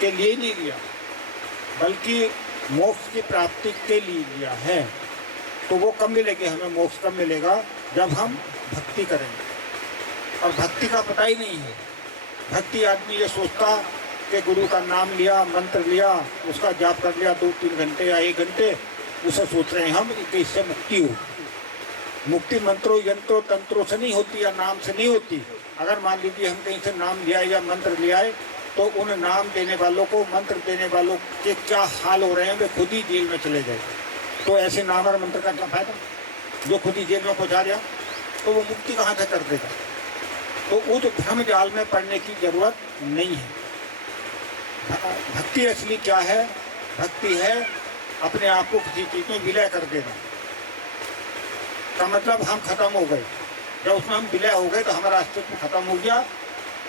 के लिए नहीं लिया, बल्कि मोक्ष की प्राप्ति के लिए लिया है। तो वो कब मिलेगी हमें, मोक्ष कब मिलेगा, जब हम भक्ति करेंगे। और भक्ति का पता ही नहीं है। भक्ति आदमी ये सोचता कि गुरु का नाम लिया, मंत्र लिया, उसका जाप कर लिया 2-3 घंटे या 1 घंटे, उसे सोच रहे हैं हम कि इससे मुक्ति हो। मुक्ति मंत्रों यंत्रों तंत्रों से नहीं होती या नाम से नहीं होती। अगर मान लीजिए हम कहीं से नाम लिया या मंत्र लिया है, तो उन नाम देने वालों को, मंत्र देने वालों के क्या हाल हो रहे हैं, वे खुद ही जेल में चले गए। तो ऐसे नाम और मंत्र का क्या फायदा, जो खुद ही जेल में पहुंचा दिया, तो वो मुक्ति कहाँ से कर देगा। तो उस भ्रम जाल में पड़ने की जरूरत नहीं है। भक्ति असली क्या है, भक्ति है अपने आप को किसी चीज में विलय कर देना। का मतलब हम खत्म हो गए, जब उसमें हम विलय हो गए तो हमारा अस्तित्व खत्म हो गया।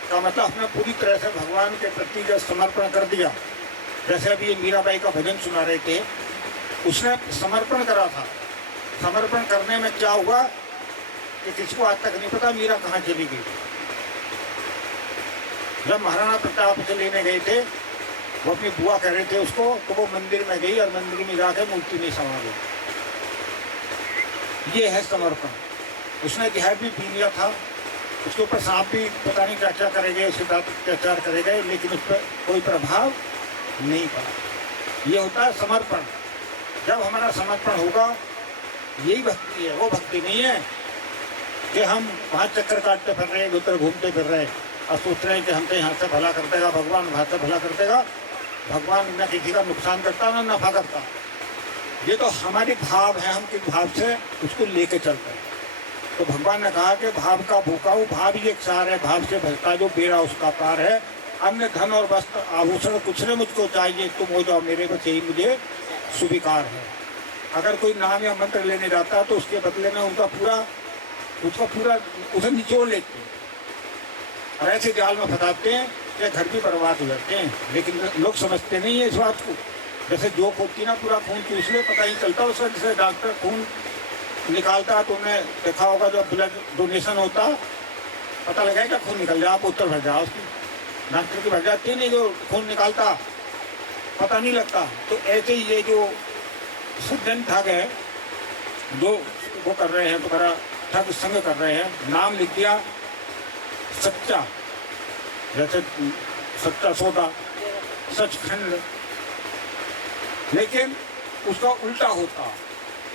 का मतलब हमने पूरी तरह से भगवान के प्रति जब समर्पण कर दिया। जैसे अभी ये मीराबाई का भजन सुना रहे थे, उसने समर्पण करा था। समर्पण करने में क्या हुआ कि किसी को आज तक नहीं पता मीरा कहाँ चली गई। जब महाराणा प्रताप से लेने गए थे, वो अपनी बुआ कह रहे थे उसको, तो वो मंदिर में गई और मंदिर में जाकर मूर्ति में समा गई। ये है समर्पण। उसने जहर भी पी लिया था, उसके ऊपर सांप भी पता नहीं क्या क्या करेंगे, उसके साथ अत्याचार करेंगे, लेकिन उस पर कोई प्रभाव नहीं पड़ा। ये होता है समर्पण। जब हमारा समर्पण होगा, यही भक्ति है। वो भक्ति नहीं है कि हम 5 चक्कर काटते फिर रहे हैं, उधर घूमते फिर रहे और सोच रहे हैं कि हमसे यहाँ से भला कर देगा भगवान, वहाँ से भला कर देगा भगवान। न किसी का नुकसान करता न नफा करता। ये तो हमारी भाव है, हम किस भाव से उसको लेके चलते हैं। तो भगवान ने कहा कि भाव का भूखा हूँ, भाव ही एक सार है, भाव से भजता जो बेड़ा उसका पार है। अन्य धन और वस्त्र आभूषण कुछ न मुझको चाहिए, तुम हो जाओ मेरे, बस यही मुझे स्वीकार है। अगर कोई नाम या मंत्र लेने जाता है तो उसके बदले में उसका पूरा उसे निचोड़ लेते हैं और ऐसे जाल में फंसाते हैं कि घर भी बर्बाद हो जाते हैं। लेकिन लोग समझते नहीं है इस बात को। जैसे जोक होती ना, पूरा खून चूस ले, पता ही चलता उसका। जैसे डॉक्टर खून निकालता है, तो उन्हें देखा होगा जब ब्लड डोनेशन होता, पता लगा क्या खून निकल जाए, आप उत्तर भर जाओ उसकी, डॉक्टर की भर जाती नहीं, जो खून निकालता पता नहीं लगता। तो ऐसे ही ये जो सज्जन ठग है, जो वो कर रहे हैं, तो बड़ा ठग संग कर रहे हैं। नाम लिख दिया सच्चा, जैसे सच्चा सौदा, सचखंड, लेकिन उसका उल्टा होता।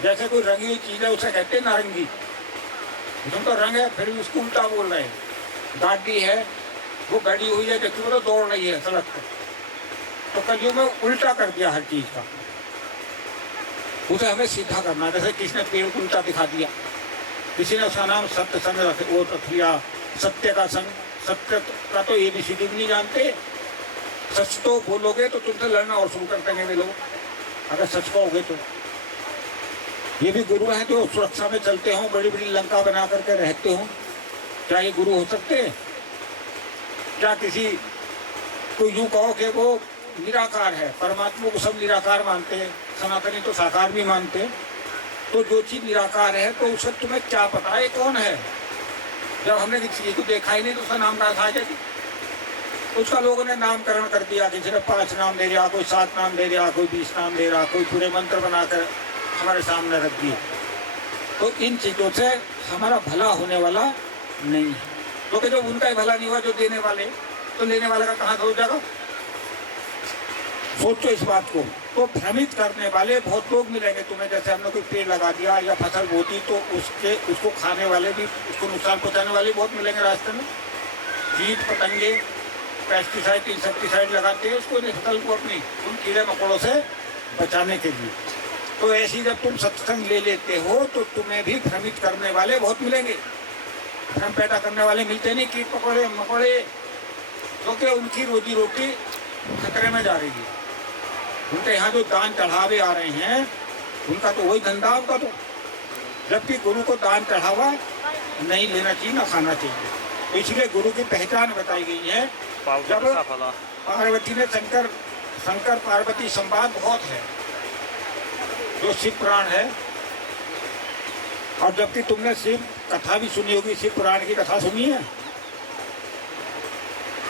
जैसे कोई रंगी हुई चीज है, उसे कहते हैं नारंगी, उसमें तो रंग है, फिर भी उसको उल्टा बोल रहे हैं। गाड़ी है, वो गड़ी हुई है, देखिए वो दौड़ रही है सड़क पर, तो कलयुग में उल्टा कर दिया हर चीज का। उसे हमें सीधा करना। जैसे किसी ने पेड़ को उल्टा दिखा दिया, किसी ने उसका नाम सत्य संग वो रख लिया, सत्य का संग। सत्य का तो ये भी नहीं जानते। सच तो बोलोगे तो तुमसे लड़ना और शुरू कर देंगे वे लोग, अगर सच कहोगे तो। ये भी गुरु हैं जो सुरक्षा में चलते हों, बड़ी बड़ी लंका बना करके रहते हों। क्या ये गुरु हो सकते हैं? क्या किसी को यूं कहो कि वो निराकार है, परमात्मा को सब निराकार मानते हैं, सनातनी तो साकार भी मानते हैं। तो जो चीज निराकार है तो उसे तुम्हें क्या पता है कौन है? जब हमने किसी चीज को देखा ही नहीं तो उसका नाम कहा जाएगी। उसका लोगों ने नामकरण कर दिया, किसी ने 5 नाम दे दिया, कोई 7 नाम दे दिया, कोई 20 नाम दे रहा, कोई पूरे मंत्र बनाकर हमारे सामने रख दिए। तो इन चीजों से हमारा भला होने वाला नहीं है, क्योंकि जब उनका ही भला नहीं हुआ जो देने वाले, तो लेने वाले का कहाँ हो जाएगा? सोचो इस बात को। तो भ्रमित करने वाले बहुत लोग मिलेंगे तुम्हें। जैसे हमने कोई पेड़ लगा दिया या फसल बो दी, तो उसको खाने वाले भी, उसको नुकसान पहुंचाने वाले बहुत मिलेंगे रास्ते में। कीट पतंगे पेस्टिसाइड इंसेक्टिसाइड लगाते हैं उसको, फसल को अपनी उन कीड़े मकोड़ों से बचाने के लिए। तो ऐसी जब तुम सत्संग ले लेते हो तो तुम्हें भी भ्रमित करने वाले बहुत मिलेंगे। भ्रम पैदा करने वाले मिलते नहीं, कीट पकौड़े मकोड़े, क्योंकि उनकी रोजी रोटी खतरे में जा रही है। उनके यहाँ जो दान चढ़ावे आ रहे हैं, उनका तो वही धंधा होगा। तो जबकि गुरु को दान चढ़ावा नहीं लेना चाहिए, ना खाना चाहिए। तो इसलिए गुरु की पहचान बताई गई है। जब पार्वती ने शंकर पार्वती संवाद बहुत है, जो शिव पुराण है, और जबकि तुमने शिव कथा भी सुनी होगी, शिव पुराण की कथा सुनी है,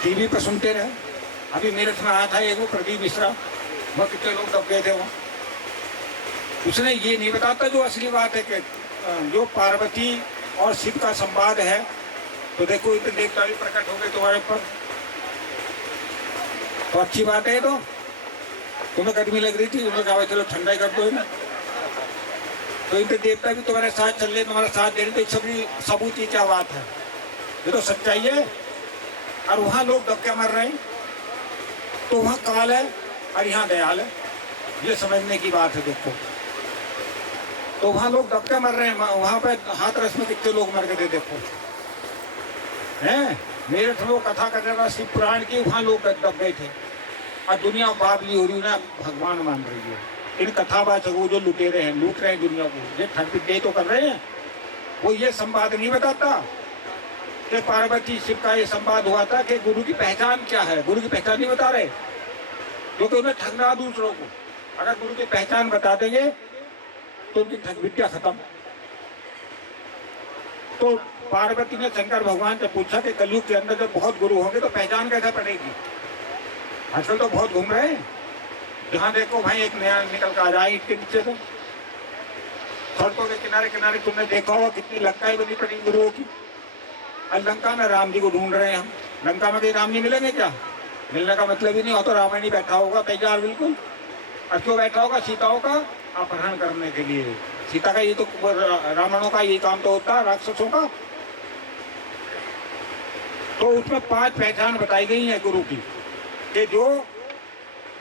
टीवी पर सुनते रहे, अभी मेरठ में आया था एक वो प्रदीप मिश्रा, वह कितने लोग दब गए थे वहाँ। उसने ये नहीं बताता जो असली बात है कि जो पार्वती और शिव का संवाद है, तो देखो इतने देवता भी प्रकट हो गए तुम्हारे पर, तो अच्छी बात है। तो तुम्हें गर्मी लग रही थी, उन्होंने कहा चलो ठंडा ही कर दो ना, तो इनके देवता भी तुम्हारे साथ चल रहे, तुम्हारा साथ दे रहे, तो सभी सबूत की क्या बात है, ये तो सच्चाई है। और वहाँ लोग दब के मर रहे हैं, तो वहाँ काल है और यहाँ दयाल है, ये समझने की बात है। देखो तो वहाँ लोग दब के मर रहे हैं, वहाँ पे हाथरस में कितने लोग मर गए थे देखो, हैं। मेरठ में वो कथा कर रहा था शिव पुराण की, वहाँ लोग दब गए थे, और दुनिया बाबली हो रही है, भगवान मान रही है। इन कथावाचकों जो लुटेरे हैं, लूट रहे हैं दुनिया को, ये ठग तो कर रहे हैं। वो ये संवाद नहीं बताता कि पार्वती शिव का ये संवाद हुआ था कि गुरु की पहचान क्या है, गुरु की पहचान नहीं बता रहे, क्योंकि उन्हें ठगना दूसरों को। अगर गुरु की पहचान बता देंगे तो उनकी ठग विद्या खत्म। तो पार्वती ने शंकर भगवान से पूछा कि कलयुग के अंदर जब बहुत गुरु होंगे तो पहचान कैसे पड़ेगी। आजकल तो बहुत घूम रहे हैं, जहाँ देखो भाई एक नया निकल कर आ जाए इसके नीचे से। सड़कों के किनारे किनारे तुमने देखा होगा कितनी लंकाएं बनी पड़ी गुरुओं की। और लंका में राम जी को ढूंढ रहे हैं हम, लंका में कहीं राम जी मिलेंगे क्या? मिलने का मतलब ही नहीं हो, तो रावण ही बैठा होगा तैयार बिल्कुल। और क्यों बैठा होगा? सीताओं का अपहरण करने के लिए। सीता का ये तो, रावणों का ये काम तो होता है, राक्षसों का। तो उसमें 5 पहचान बताई गई है गुरु की, कि जो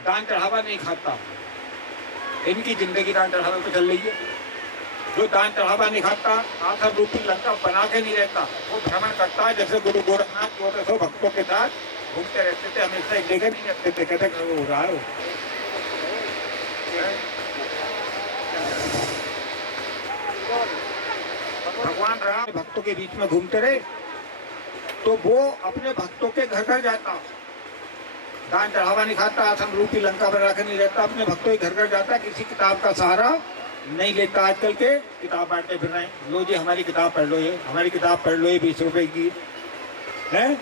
दान चढ़ावा नहीं खाता, इनकी जिंदगी दान चढ़ावे पे चल रही है। जो दान चढ़ावा नहीं खाता, आश्रम रूपी लंका बना के नहीं रहता, वो भ्रमण करता है। जैसे गुरु गोरखनाथ जो थे भक्तों के साथ घूमते रहते थे, हमेशा एक जगह नहीं रहते थे, कहते हो रहा है। भगवान राम भक्तों के बीच में घूमते रहे, तो वो अपने भक्तों के घर घर जाता, दान चढ़ावा नहीं खाता, आश्रम रूपी लंका बना के नहीं रहता, अपने भक्तों के घर घर जाता, किसी किताब का सहारा नहीं लेता। आजकल के किताब बांटते फिर रहे हैं, लो जी हमारी किताब पढ़ लो, ये हमारी किताब पढ़ लो, ये 20 रुपए की है।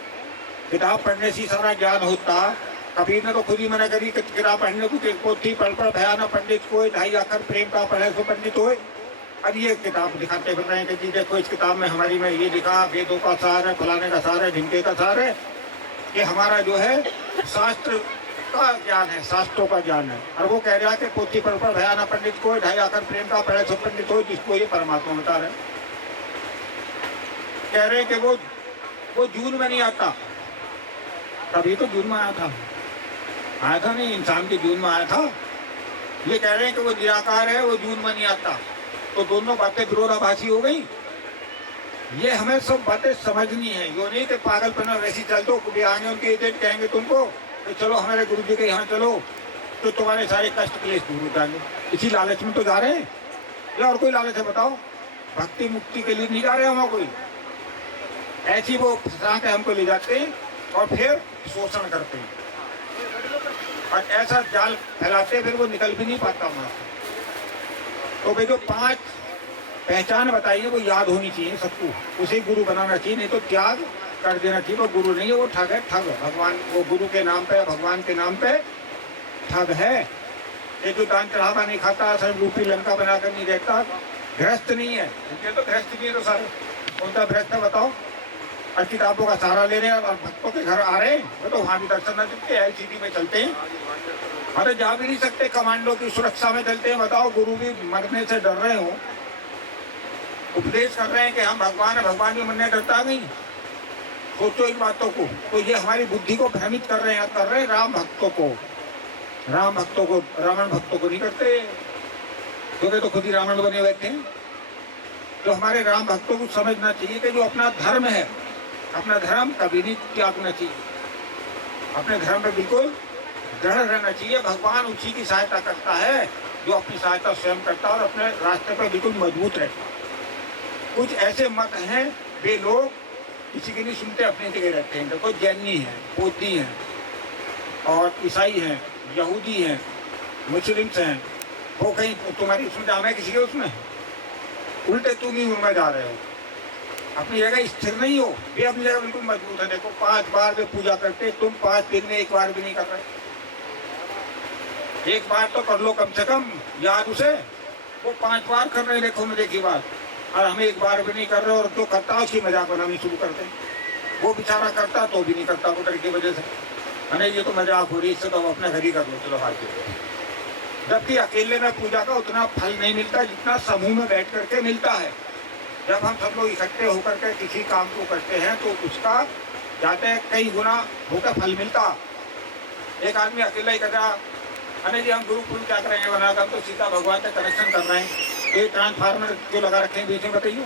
किताब पढ़ने से सारा ज्ञान होता। कबीर ने तो खुद ही मना करी किताब पढ़ने को, पोथी पढ़ पढ़ भयाना पंडित को, 2.5 अक्षर प्रेम का पढ़े सो पंडित हो। अब ये किताब दिखाते फिर रहे हैं कि जी देखो इस किताब में हमारी में ये लिखा, वेदों का सार है, फलाने का सार है, ढिमके का सार है। ये हमारा जो है शास्त्र का ज्ञान है, शास्त्रों का ज्ञान है। और वो कह रहा है कि पोथी पढ़ पढ़ भयाना पंडित को, 2.5 अक्षर प्रेम का पढ़े सो पंडित हो, जिसको ये परमात्मा बता रहे। कह रहे कि वो जून में नहीं आता, तभी तो जून में आया था नहीं, इंसान के जून में आया था। ये कह रहे हैं कि वो निराकार है, वो जून में नहीं आता, तो दोनों बातें विरोधाभासी हो गई। ये हमें सब बातें समझनी है, यो नहीं कि पागलपन वैसी चल दो, कभी आगे उनके एजेंट कहेंगे तुमको कि चलो हमारे गुरु जी के यहाँ चलो, तो तुम्हारे सारे कष्ट क्लेश दूर हो जाएंगे। इसी लालच में तो जा रहे हैं, या और कोई लालच है बताओ? भक्ति मुक्ति के लिए नहीं जा रहे हम कोई, ऐसी वो फंसा के हमको ले जाते हैं और फिर शोषण करते हैं, और ऐसा जाल फैलाते फिर वो निकल भी नहीं पाता वहां से। तो भाई जो 5 पहचान बताई है वो याद होनी चाहिए सबको, उसे गुरु बनाना चाहिए, नहीं तो त्याग कर देना चाहिए। वो गुरु नहीं है, वो ठग है, ठग। भगवान वो गुरु के नाम पे, भगवान के नाम पे ठग है। ये जो दान चढ़ावा नहीं खाता, आश्रम रूपी लंका बनाकर नहीं रहता, गृहस्थ नहीं है। ये तो गृहस्थ नहीं है, तो सारे कौन सा गृहस्थ है बताओ? और किताबों का सहारा ले रहे हैं और भक्तों के घर आ रहे हैं, तो वहाँ भी दर्शन न देते, LCD में चलते हैं। अरे जा भी नहीं सकते, कमांडो की सुरक्षा में चलते हैं। बताओ, गुरु भी मरने से डर रहे हो, उपदेश कर रहे हैं कि हम भगवान है, भगवान भी मरने डरता नहीं। सोचो इन बातों को। तो ये हमारी बुद्धि को भ्रमित कर रहे हैं राम भक्तों को, राम भक्तों को, रावण भक्तों को नहीं करते, क्योंकि तो खुद ही रावण बने बैठे हैं। तो हमारे राम भक्तों को समझना चाहिए कि जो अपना धर्म है, अपना धर्म कभी नहीं त्यागना चाहिए, अपने धर्म पे बिल्कुल दृढ़ रहना चाहिए। भगवान उसी की सहायता करता है जो अपनी सहायता स्वयं करता है और अपने रास्ते पर बिल्कुल मजबूत रहता है। कुछ ऐसे मत हैं, वे लोग किसी की नहीं सुनते, अपनी जगह रहते हैं। देखो जैनी हैं, बौद्धी हैं, और ईसाई हैं, यहूदी हैं, मुस्लिम्स हैं, वो कहीं तुम्हारी उसमें जाना है किसी के, उसमें उल्टे तुम ही उनमें जा रहे हो। अपनी जगह स्थिर नहीं हो, वे अपनी जगह बिल्कुल मजबूत है। देखो 5 बार वे पूजा करते, तुम 5 दिन में 1 बार भी नहीं कर रहे। 1 बार तो कर लो कम से कम, याद उसे। वो 5 बार कर रहे, देखो मैं देखी बात, और हम 1 बार भी नहीं कर रहे, और जो करता है उसकी मजाक बनानी शुरू करते। वो बेचारा करता तो भी नहीं करता मोटर की वजह से, अरे ये तो मजाक हो रही, इससे तो हम अपने घर ही कर लो, चलो हाथ दे। जबकि अकेले में पूजा का उतना फल नहीं मिलता जितना समूह में बैठ करके मिलता है। जब हम सब लोग इकट्ठे होकर के किसी काम को करते हैं तो उसका जाते कई गुना होकर फल मिलता। एक आदमी अकेला ही कर रहा, अरे जी हम गुरुकुल क्या करेंगे बनाकर, तो सीधा भगवान का कनेक्शन कर रहे हैं। ये ट्रांसफार्मर जो लगा रखे हैं बीच में, बताइए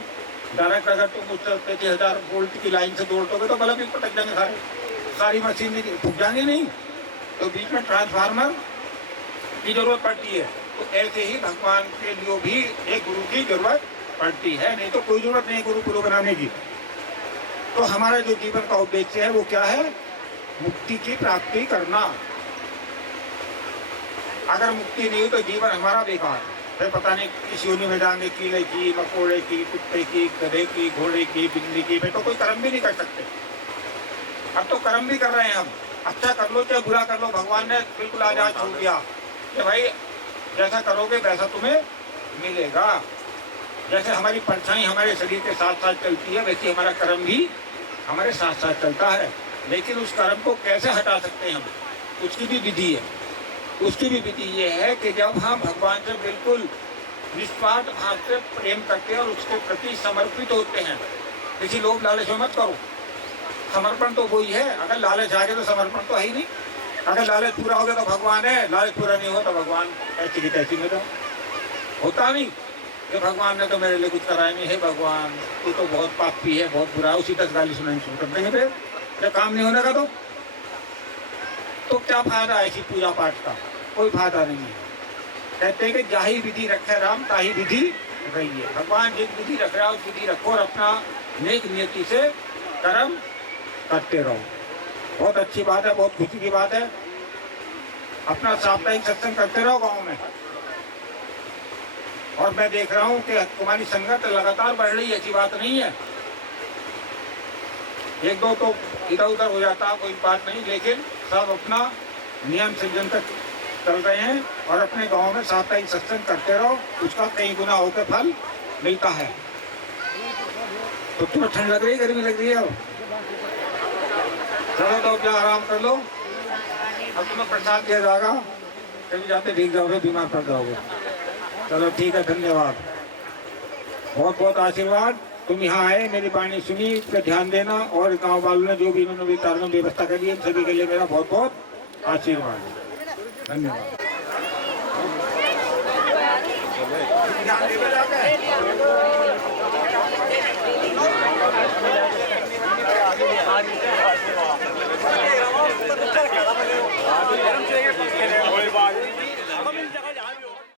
डायरेक्ट अगर तुम उस 35,000 वोल्ट की लाइन से जोड़ोगे तो बल्ब भी पटक जाएंगे सारे, सारी मशीन फूक जाएंगे नहीं। तो बीच में ट्रांसफार्मर की जरूरत पड़ती है। तो ऐसे ही भगवान के लिए भी एक गुरु की जरूरत पड़ती है, नहीं तो कोई जरूरत नहीं गुरु बनाने की। तो हमारा जो जीवन का उद्देश्य है वो क्या है? मुक्ति की प्राप्ति करना। अगर मुक्ति नहीं हो तो जीवन हमारा बेकार है। फिर पता नहीं किस योनि में जाएंगे, कीड़े की, मकोड़े की, कुत्ते की, गधे की, घोड़े की, बिल्ली की, फिर तो कोई कर्म भी नहीं कर सकते। अब तो कर्म भी कर रहे हैं हम, अच्छा कर लो चाहे बुरा कर लो, भगवान ने बिल्कुल आजाद छोड़ दिया कि भाई जैसा करोगे वैसा तुम्हें मिलेगा। जैसे हमारी परछाई हमारे शरीर के साथ साथ चलती है, वैसे हमारा कर्म भी हमारे साथ साथ चलता है। लेकिन उस कर्म को कैसे हटा सकते हैं हम, उसकी भी विधि है। उसकी भी विधि ये है कि जब हम भगवान से बिल्कुल निस्वार्थ भाव से प्रेम करते हैं और उसके प्रति समर्पित होते हैं। किसी लोभ लालच में मत करो, समर्पण तो वही है। अगर लालच आ गया तो समर्पण तो है ही नहीं। अगर लालच पूरा हो गया तो भगवान है, लालच पूरा नहीं हो तो भगवान ऐसी की तैसी में तो होता नहीं कि भगवान ने तो मेरे लिए कुछ कराया नहीं है। भगवान तू तो बहुत पापी है, बहुत बुरा है, उसी 10 गाली सुनानी शुरू कर देंगे। फिर जब काम नहीं होने का तो क्या फायदा है ऐसी पूजा पाठ का? कोई फायदा नहीं है। कहते हैं कि जाही विधि रखे राम ताही विधि रही है। भगवान जिस विधि रख रहा है उस विधि रखो और अपना नेक नियति से कर्म करते रहो। बहुत अच्छी बात है, बहुत खुशी की बात है। अपना साप्ताहिक सत्संग करते रहो गाँव में। और मैं देख रहा हूँ कि तुम्हारी संगत लगातार बढ़ रही है, ऐसी बात नहीं है। 1-2 तो इधर उधर हो जाता, कोई बात नहीं, लेकिन सब अपना नियम संयम तक चल रहे हैं और अपने गांव में साप्ताहिक सत्संग करते रहो, उसका कई गुना होकर फल मिलता है। तो तुम्हें ठंड लग रही है, गर्मी लग रही है? चलो तो क्या आराम कर लो। अब तुम्हें प्रसाद दिया जाएगा, कभी जाते भीग जाओगे, बीमार पड़ जाओगे। चलो ठीक है, धन्यवाद, बहुत बहुत आशीर्वाद। तुम यहाँ आए, मेरी वाणी सुनी, इस पर ध्यान देना। और गांव वालों ने जो भी इन्होंने विचार में व्यवस्था करी है, सभी के लिए मेरा बहुत बहुत आशीर्वाद, धन्यवाद।